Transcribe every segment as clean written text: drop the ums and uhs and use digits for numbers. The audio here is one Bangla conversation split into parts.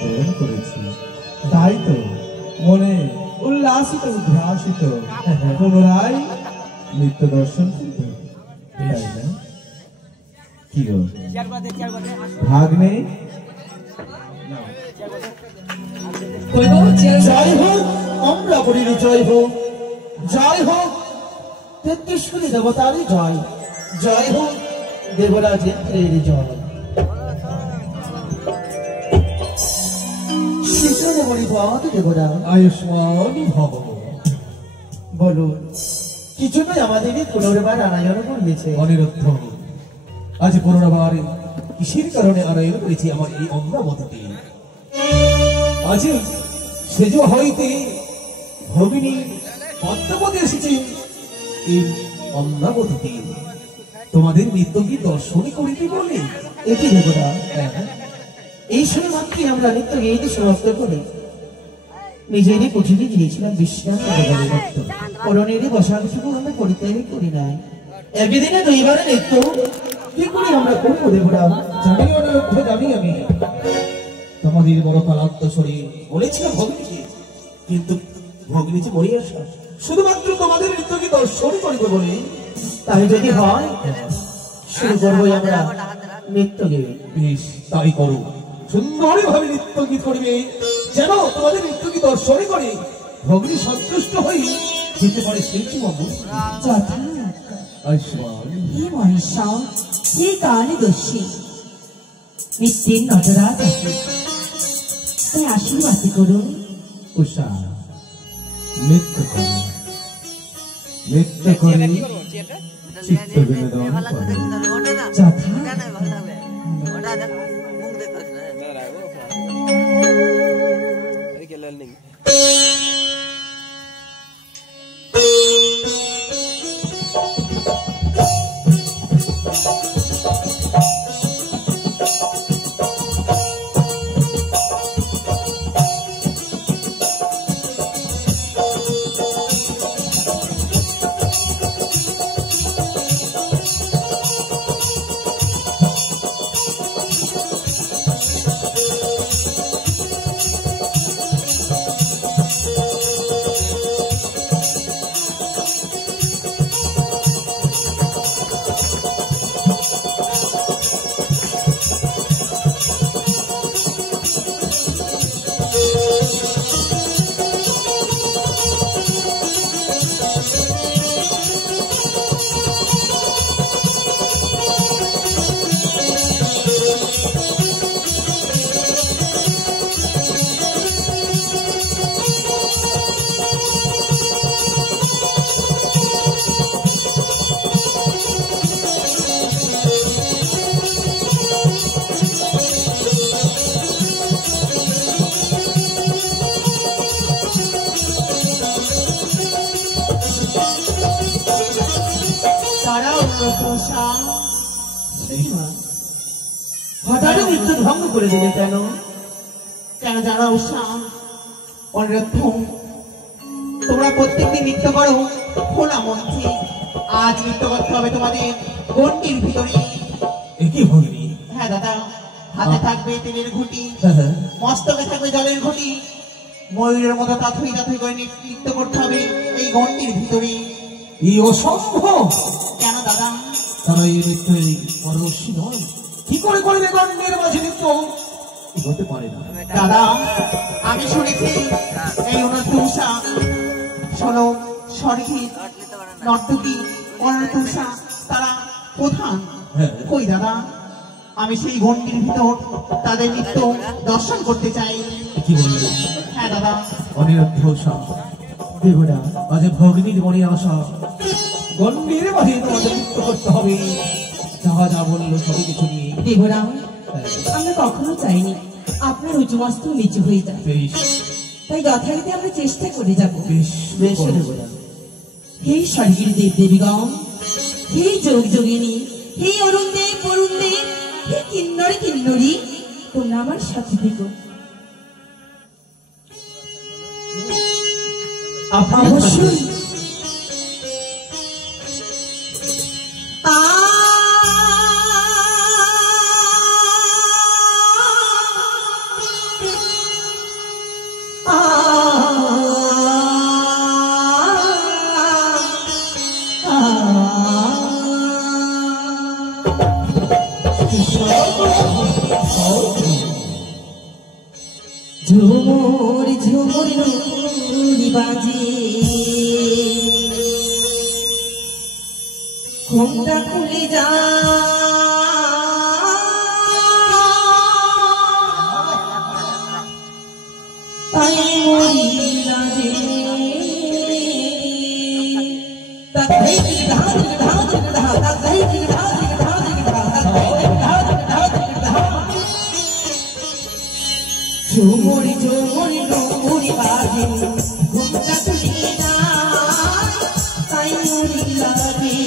গ্রহণ করেছি, তাই তো মনে উল্লাসিত উদ্ভাসিত পুনরায় নিত্য দর্শন করতে, তাই না? কি গো ভাগ্নে, জয় হোক অমরাবতীর জয় হোক, জয় হোক তেত্রিশূলী দেবতারই জয়, জয় হোক দেবরাজ ইন্দ্রের জয়। আয়ুষ্মান ভব। বলুন কি জন্যই আমাদের পুনর্বার আনায়ন করিয়েছে? অনিরুদ্ধ, আজ পুনর্বার কিসের কারণে আনায়ন করেছি আমার এই অমরাবতীতে? আজ সেজ হইতে ভগিনী পদ্মাবতী এসেছে এই অমরাবতীতে তোমাদের নিত্যকে দর্শন করিতে বলে। একই দেবতা, এই সময় মাত্রই আমরা নিত্য গিয়ে সমাপ্ত করি। নিজেরই পৃথিবী গিয়েছিলাম বিশ্রাম করণেরই বসাটুকু আমরা পরিত্যাগ করি নাই। একদিনে দুইবারে নিত্য কি করে আমরা করবো দেবরা? জানি অনিরুদ্ধ, জানি আমি তোমাদের বড় কালাত্ম শরীর বলেছিলাম ভগিনীকে, কিন্তু ভগিনী যে মরিয়া শুধুমাত্র তোমাদের নিত্যকে দর্শন করিবে বলে। তাই যদি হয় শুরু করবো আমরা নিত্য গিয়ে। বেশ, তাই করো। সুন্দর ভাবে নৃত্য গীত করিবে, যেন তোমাদের নৃত্য গীত দর্শন করে ভগিনী সন্তুষ্ট হই যেতে পারে সেই মঙ্গল। হে মহেশা, হে কালীদর্শী, নিত্যের নটরাজ আছে, তাই আশীর্বাদ করুন। উষা নৃত্য করে, নৃত্য করে চিত্ত বিনোদন করে। যথা হঠাৎ নৃত্য ভঙ্গ করে দিলে কেন? কেন জানা উষা? অনিরুদ্ধ, তোমরা প্রত্যেকদিন নৃত্য করো খোলা মঞ্চে, আজ নৃত্য করতে হবে তোমাদের গণ্ডির ভিতরে। একই ভগিনী? হ্যাঁ দাদা, হাতে থাকবে তেলের ঘুঁটি, মস্তকে থাকবে জলের ঘুঁটি, ময়ূরের মতো তাথুই তাথুই করে নৃত্য করতে হবে এই গণ্ডির ভিতরে। এই অসম্ভব। কেন দাদা? তারা এই নৃত্যে পারদর্শী নয়, কি করে করবে গণ্যের মাঝে নৃত্য? হতে পারে না দাদা। আমি শুনেছি এই অনন্তষা শোনো সর্গীত নর্তকী অনন্তষা তারা প্রধান। কই দাদা, আমি সেই গণ্ডির ভিতর তাদের নৃত্য দর্শন করতে চাই। কি বললেন? হ্যাঁ দাদা। অনিরুদ্ধ দেবরা, আজ ভগিনীর মনে আসা গণ্ডির মাঝে তোমাদের নৃত্য করতে হবে। যা যা বললো সবই কিছু নিয়ে। দেবরাম, আমরা কখনো চাইনি আপনার উচ্চমস্ত নিচু হয়ে যায়, তাই যথারীতি আমরা চেষ্টা করে যাবো। হে স্বর্গীর দেব দেবীগণ, হে যোগ যোগিনী, হে অরুণ দেব বরুণ দেব, হে কিন্নরী কিন্নরী, তোমরা আমার সাথে থেকো। অবশ্যই। ঝুমুর ঝুমুর নুরি বাজে ঘুমটা খুলে যা তাই মরি লাগে তাই কি ঢা ঢা ঢা তাই কি ঢা ঢা ঝুমুর ঝুমুর নুরি বাজে ঘুমটা খুলে যা তাই মরি লাগে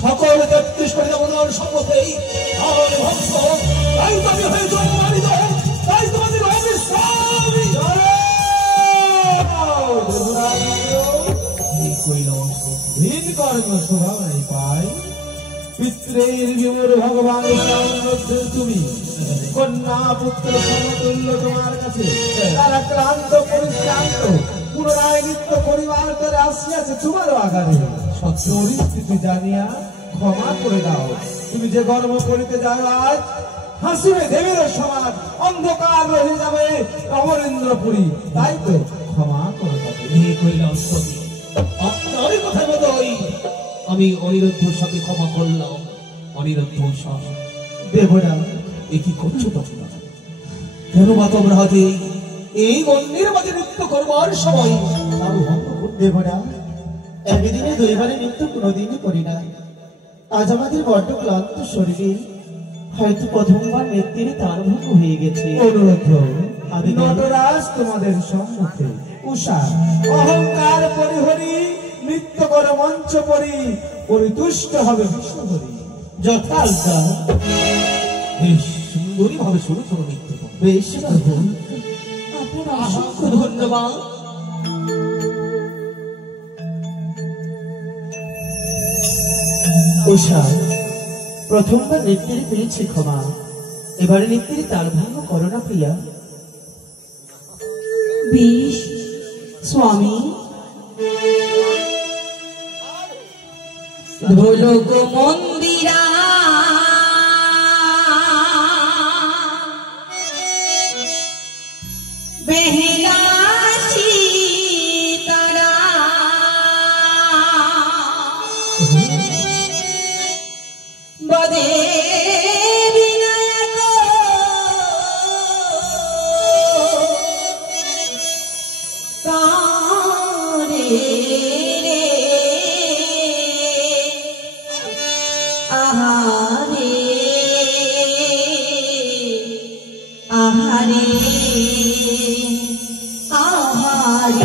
সকল তেত্রিশ কোটি দেবতার সম্মুখে আমার ভক্ত তাই তো আমি হয়ে জন্মানিত তাই তোমাদের অবিশ্রামী ভিন কর্ম স্বভাব নাই পাই পিতৃর বিমূর ভগবান তুমি কন্যা পুত্র সমতুল্য তোমার কাছে তারা ক্লান্ত পরিশ্রান্ত পুনরায় নিত্য পরিবার করে আসিয়াছে তোমারও আগারে পরিস্থিতি জানিয়া ক্ষমা করে দাও তুমি যে গর্ব করিতে যাও আজ হাসিবে দেবের সমাজ অন্ধকার রয়ে যাবে অমরেন্দ্রপুরী তাই তো ক্ষমা করে দাও আপনারই কথা মতোই আমি অনিরুদ্ধর সাথে ক্ষমা করলাম অনিরুদ্ধ দেবরা এ কি করছো পছন্দ কেন বা তোমরা যে এই মন্দির মাঝে নৃত্য করবার সময় তার ভঙ্গ করতে পারা একদিনে দুইবারে মৃত্যু কোনোদিনই করি না আজ আমাদের বড্ড ক্লান্ত শরীরে হয়তো প্রথমবার মৃত্যুর তার ভঙ্গ হয়ে গেছে অনুরোধ নটরাজ তোমাদের সম্মুখে উষা অহংকার পরিহরি নৃত্য কর মঞ্চ পরি পরিতুষ্ট হবে বিশ্বহরি যথাজ্ঞা বেশ সুন্দরী ভাবে শুরু করো নৃত্য বেশ আপনার অসংখ্য ধন্যবাদ উষা প্রথমবার নৃত্যের পেয়েছি ক্ষমা এবারে নৃত্যের তাল ভঙ্গ করো না প্রিয়া বেশ স্বামী ঢোলক মন্দিরা বেহলা সীতারা বদে বিনায়ক কারে রে আহারে আহারে আহারে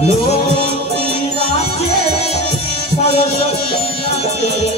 Lo que nace, para